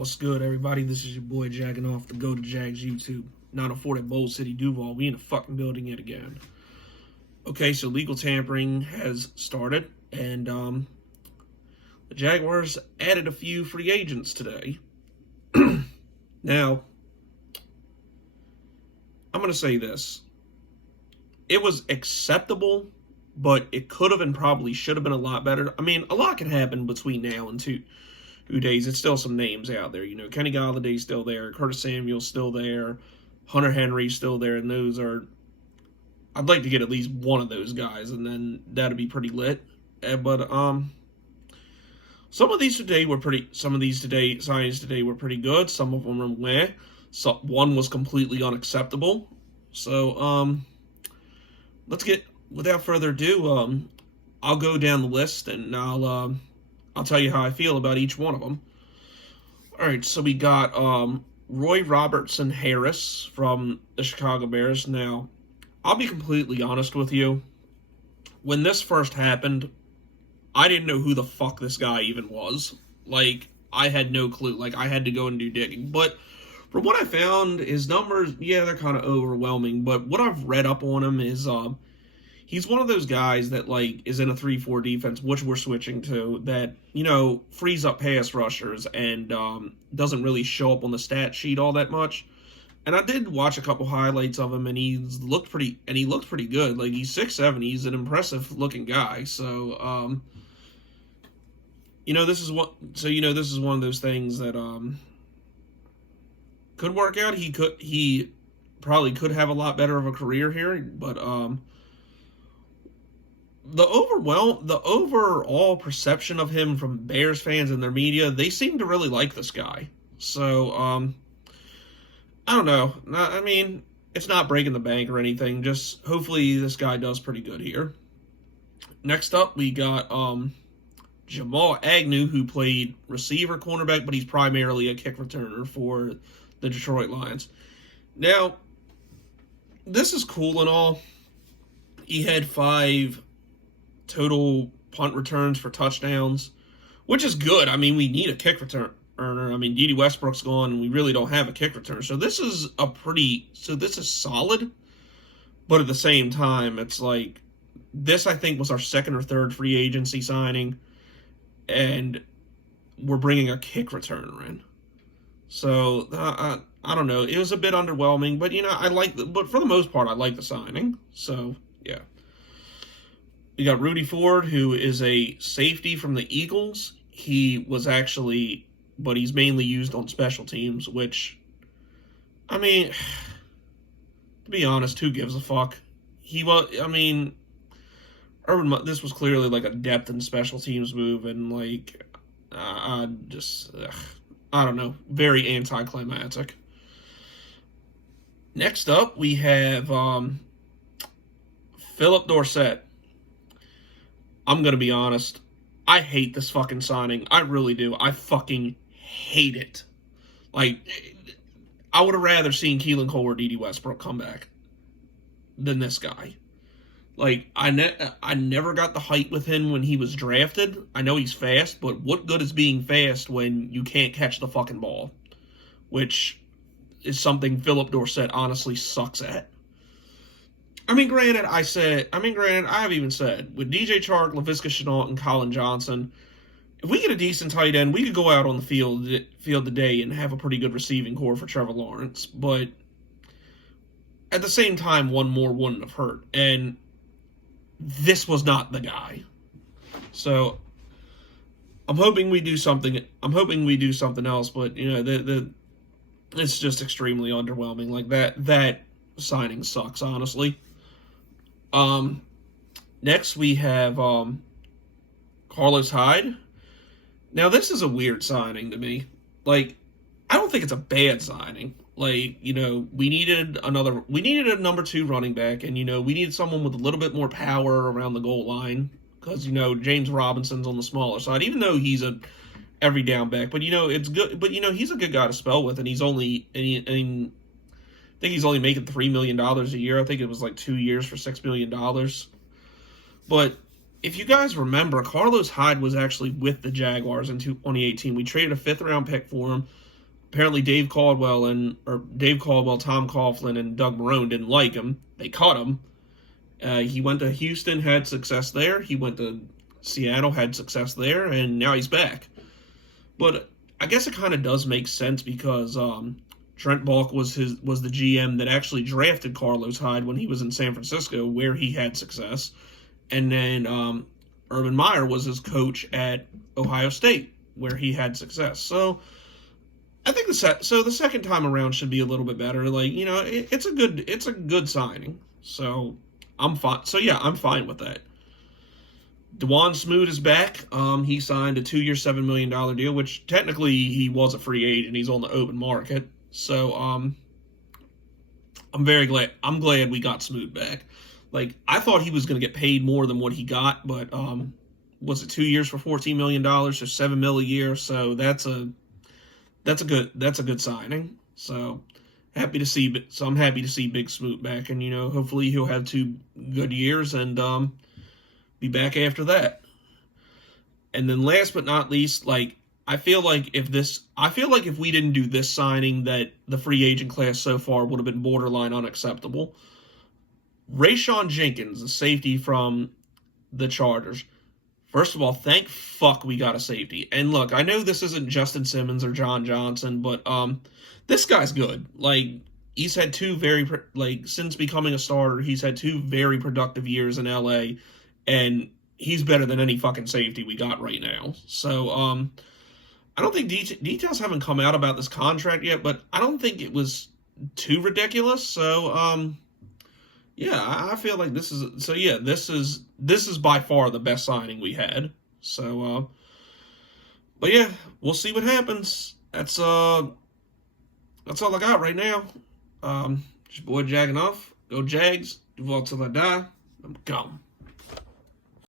What's good, everybody? This is your boy Jagging off the Go to Jags YouTube. 904 at Bold City, Duval. We in the fucking building yet again. Okay, so legal tampering has started, and the Jaguars added a few free agents today. Now, I'm going to say this. It was acceptable, but it could have and probably should have been a lot better. I mean, a lot can happen between now and two days. It's still some names out there. You know, Kenny Galladay's still there. Curtis Samuel's still there. Hunter Henry's still there. And those are... I'd like to get at least one of those guys, and then that'd be pretty lit. But some of these signings today were pretty good. Some of them were meh. So one was completely unacceptable. So let's get, without further ado, I'll go down the list and I'll tell you how I feel about each one of them. All right, so we got Robertson Harris from the Chicago Bears. Now, I'll be completely honest with you. When this first happened, I didn't know who the fuck this guy even was. Like, I had no clue. Like, I had to go and do digging. But from what I found, his numbers, yeah, they're kind of overwhelming. But what I've read up on him is he's one of those guys that, like, is in a 3-4 defense, which we're switching to, that, you know, frees up pass rushers and doesn't really show up on the stat sheet all that much. And I did watch a couple highlights of him, and he looked pretty good. Like, he's 6'7", he's an impressive looking guy. So, this is one of those things that could work out. He probably could have a lot better of a career here, but the overall perception of him from Bears fans and their media, they seem to really like this guy. So, I don't know. I mean, it's not breaking the bank or anything. Just hopefully this guy does pretty good here. Next up, we got Jamal Agnew, who played receiver, cornerback, but he's primarily a kick returner for the Detroit Lions. Now, this is cool and all. He had 5 total punt returns for touchdowns, which is good. I mean, we need a kick returner. I mean, Dede Westbrook's gone, and we really don't have a kick returner. So this is solid, but at the same time, it's like, this I think was our second or third free agency signing, and we're bringing a kick returner in. So, I don't know. It was a bit underwhelming, but, but for the most part, I like the signing. So, yeah. We got Rudy Ford, who is a safety from the Eagles. But he's mainly used on special teams, which, I mean, to be honest, who gives a fuck? This was clearly like a depth and special teams move, and like, I don't know, very anticlimactic. Next up, we have Philip Dorsett. I'm going to be honest. I hate this fucking signing. I really do. I fucking hate it. Like, I would have rather seen Keelan Cole or Dede Westbrook come back than this guy. Like, I never got the height with him when he was drafted. I know he's fast, but what good is being fast when you can't catch the fucking ball? Which is something Philip Dorsett honestly sucks at. I have even said, with DJ Chark, Laviska Shenault, and Colin Johnson, if we get a decent tight end, we could go out on the field today and have a pretty good receiving core for Trevor Lawrence. But at the same time, one more wouldn't have hurt. And this was not the guy. So I'm hoping we do something else. But it's just extremely underwhelming. Like that signing sucks, honestly. Next we have Carlos Hyde. Now, this is a weird signing to me. Like, I don't think it's a bad signing. Like, we needed a number 2 running back, and, we needed someone with a little bit more power around the goal line, because, James Robinson's on the smaller side, even though he's a every down back. But, it's good. But, he's a good guy to spell with, and I think he's only making $3 million a year. I think it was like 2 years for $6 million. But if you guys remember, Carlos Hyde was actually with the Jaguars in 2018. We traded a 5th-round pick for him. apparently Dave Caldwell, Tom Coughlin, and Doug Marrone didn't like him. They cut him. He went to Houston, had success there. He went to Seattle, had success there, and now he's back. But I guess it kind of does make sense because Trent Balk was the GM that actually drafted Carlos Hyde when he was in San Francisco, where he had success, and then Urban Meyer was his coach at Ohio State, where he had success. So I think the second time around should be a little bit better. Like, it's a good signing. So I'm fine. So yeah, I'm fine with that. Dejuan Smoot is back. He signed a 2-year, $7 million deal, which technically he was a free agent. He's on the open market. So I'm very glad. I'm glad we got Smoot back. Like, I thought he was going to get paid more than what he got, but was it 2 years for $14 million, or $7 million a year? So that's a good signing. So I'm happy to see Big Smoot back, and hopefully he'll have 2 good years and be back after that. And then last but not least, I feel like if we didn't do this signing, that the free agent class so far would have been borderline unacceptable. Rayshawn Jenkins, the safety from the Chargers. First of all, thank fuck we got a safety. And look, I know this isn't Justin Simmons or John Johnson, but this guy's good. He's had 2 since becoming a starter, he's had 2 very productive years in LA, and he's better than any fucking safety we got right now. So I don't think details haven't come out about this contract yet, but I don't think it was too ridiculous. So yeah, I feel like this is by far the best signing we had. So but yeah, we'll see what happens. That's all I got right now. It's your boy Jagging Off. Go Jags. Do well till I die. I'm gone.